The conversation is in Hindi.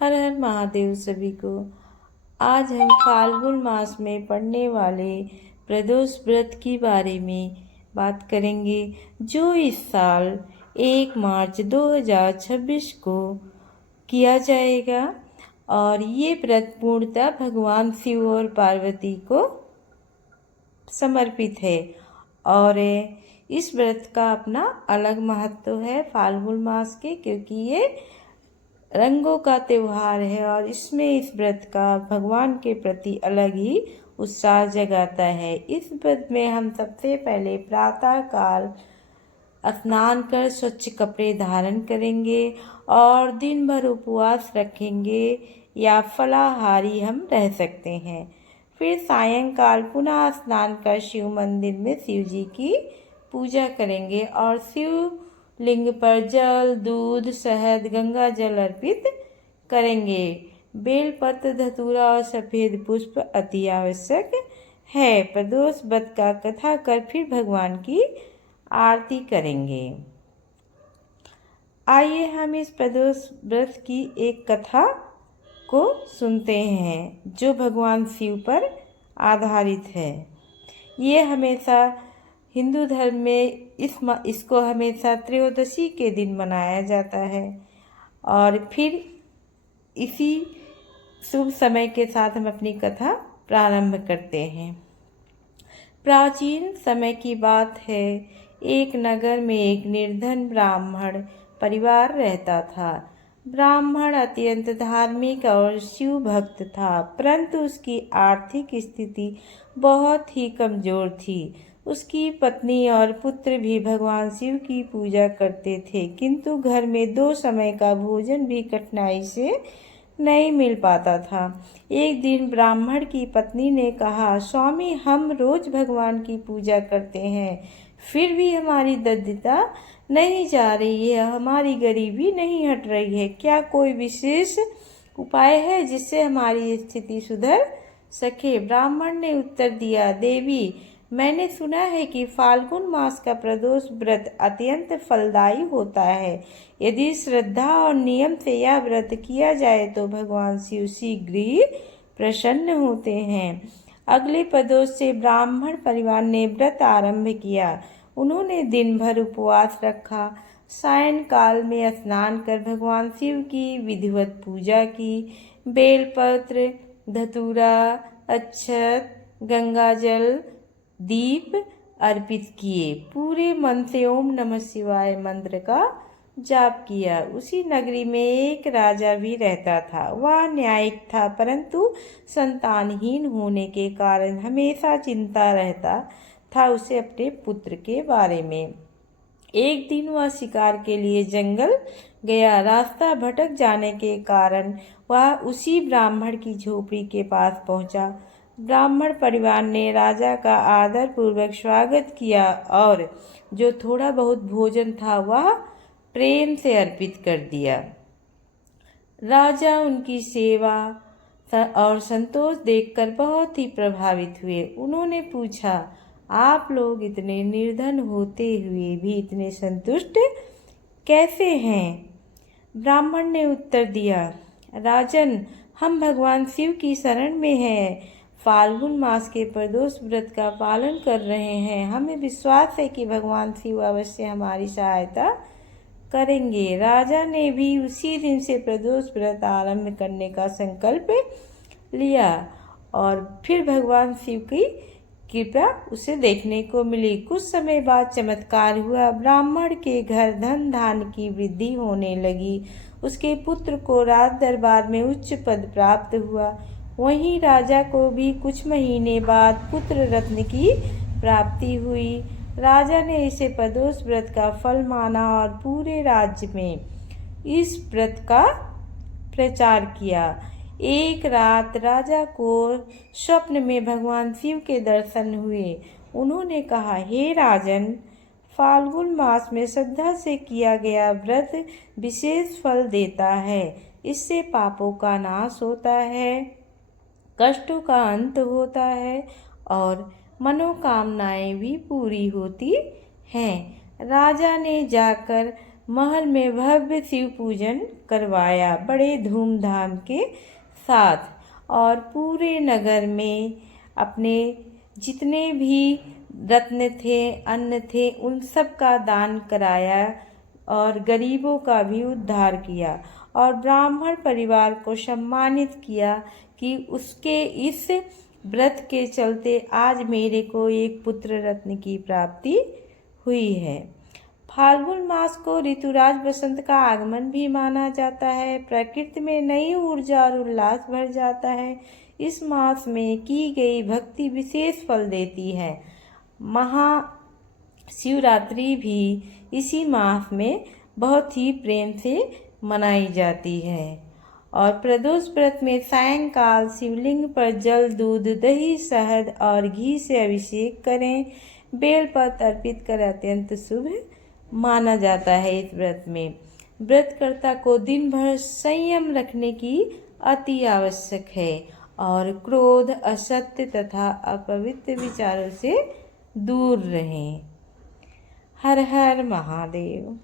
हर हर महादेव सभी को। आज हम फाल्गुन मास में पड़ने वाले प्रदोष व्रत के बारे में बात करेंगे, जो इस साल 1 मार्च 2026 को किया जाएगा। और ये व्रत पूर्णतः भगवान शिव और पार्वती को समर्पित है। और इस व्रत का अपना अलग महत्व है फाल्गुन मास के, क्योंकि ये रंगों का त्यौहार है और इसमें इस व्रत का भगवान के प्रति अलग ही उत्साह जगाता है। इस व्रत में हम सबसे पहले प्रातः काल स्नान कर स्वच्छ कपड़े धारण करेंगे और दिन भर उपवास रखेंगे या फलाहारी हम रह सकते हैं। फिर सायंकाल पुनः स्नान कर शिव मंदिर में शिव जी की पूजा करेंगे और शिव लिंग पर जल, दूध, शहद, गंगा जल अर्पित करेंगे। बेलपत्र, धतूरा और सफ़ेद पुष्प अति आवश्यक है। प्रदोष व्रत का कथा कर फिर भगवान की आरती करेंगे। आइए हम इस प्रदोष व्रत की एक कथा को सुनते हैं, जो भगवान शिव पर आधारित है। ये हमेशा हिंदू धर्म में इसको हमेशा त्रयोदशी के दिन मनाया जाता है और फिर इसी शुभ समय के साथ हम अपनी कथा प्रारंभ करते हैं। प्राचीन समय की बात है। एक नगर में एक निर्धन ब्राह्मण परिवार रहता था। ब्राह्मण अत्यंत धार्मिक और शिव भक्त था, परंतु उसकी आर्थिक स्थिति बहुत ही कमजोर थी। उसकी पत्नी और पुत्र भी भगवान शिव की पूजा करते थे, किंतु घर में 2 समय का भोजन भी कठिनाई से नहीं मिल पाता था। एक दिन ब्राह्मण की पत्नी ने कहा, स्वामी, हम रोज भगवान की पूजा करते हैं, फिर भी हमारी दरिद्रता नहीं जा रही है, हमारी गरीबी नहीं हट रही है। क्या कोई विशेष उपाय है जिससे हमारी स्थिति सुधर सके? ब्राह्मण ने उत्तर दिया, देवी, मैंने सुना है कि फाल्गुन मास का प्रदोष व्रत अत्यंत फलदायी होता है। यदि श्रद्धा और नियम से यह व्रत किया जाए तो भगवान शिव शीघ्र ही प्रसन्न होते हैं। अगले प्रदोष से ब्राह्मण परिवार ने व्रत आरंभ किया। उन्होंने दिन भर उपवास रखा। सायंकाल में स्नान कर भगवान शिव की विधिवत पूजा की। बेलपत्र, धतूरा, अक्षत, गंगाजल, दीप अर्पित किए। पूरे मन से ओम नमः शिवाय मंत्र का जाप किया। उसी नगरी में एक राजा भी रहता था। वह न्यायिक था, परंतु संतानहीन होने के कारण हमेशा चिंता रहता था उसे अपने पुत्र के बारे में। एक दिन वह शिकार के लिए जंगल गया। रास्ता भटक जाने के कारण वह उसी ब्राह्मण की झोपड़ी के पास पहुंचा। ब्राह्मण परिवार ने राजा का आदर पूर्वक स्वागत किया और जो थोड़ा बहुत भोजन था वह प्रेम से अर्पित कर दिया। राजा उनकी सेवा और संतोष देखकर बहुत ही प्रभावित हुए। उन्होंने पूछा, आप लोग इतने निर्धन होते हुए भी इतने संतुष्ट कैसे हैं? ब्राह्मण ने उत्तर दिया, राजन, हम भगवान शिव की शरण में हैं, फाल्गुन मास के प्रदोष व्रत का पालन कर रहे हैं। हमें विश्वास है कि भगवान शिव अवश्य हमारी सहायता करेंगे। राजा ने भी उसी दिन से प्रदोष व्रत आरंभ करने का संकल्प लिया और फिर भगवान शिव की कृपा उसे देखने को मिली। कुछ समय बाद चमत्कार हुआ। ब्राह्मण के घर धन धान्य की वृद्धि होने लगी। उसके पुत्र को राज दरबार में उच्च पद प्राप्त हुआ। वहीं राजा को भी कुछ महीने बाद पुत्र रत्न की प्राप्ति हुई। राजा ने इसे प्रदोष व्रत का फल माना और पूरे राज्य में इस व्रत का प्रचार किया। एक रात राजा को स्वप्न में भगवान शिव के दर्शन हुए। उन्होंने कहा, हे राजन, फाल्गुन मास में श्रद्धा से किया गया व्रत विशेष फल देता है। इससे पापों का नाश होता है, कष्टों का अंत होता है और मनोकामनाएं भी पूरी होती हैं। राजा ने जाकर महल में भव्य शिव पूजन करवाया बड़े धूमधाम के साथ, और पूरे नगर में अपने जितने भी रत्न थे, अन्न थे, उन सब का दान कराया और गरीबों का भी उद्धार किया, और ब्राह्मण परिवार को सम्मानित किया कि उसके इस व्रत के चलते आज मेरे को एक पुत्र रत्न की प्राप्ति हुई है। फाल्गुन मास को ऋतुराज बसंत का आगमन भी माना जाता है। प्रकृति में नई ऊर्जा और उल्लास भर जाता है। इस मास में की गई भक्ति विशेष फल देती है। महाशिवरात्रि भी इसी मास में बहुत ही प्रेम से मनाई जाती है। और प्रदोष व्रत में सायंकाल शिवलिंग पर जल, दूध, दही, शहद और घी से अभिषेक करें। बेलपत्र अर्पित कर अत्यंत शुभ माना जाता है। इस व्रत में व्रतकर्ता को दिन भर संयम रखने की अति आवश्यक है और क्रोध, असत्य तथा अपवित्र विचारों से दूर रहें। हर हर महादेव।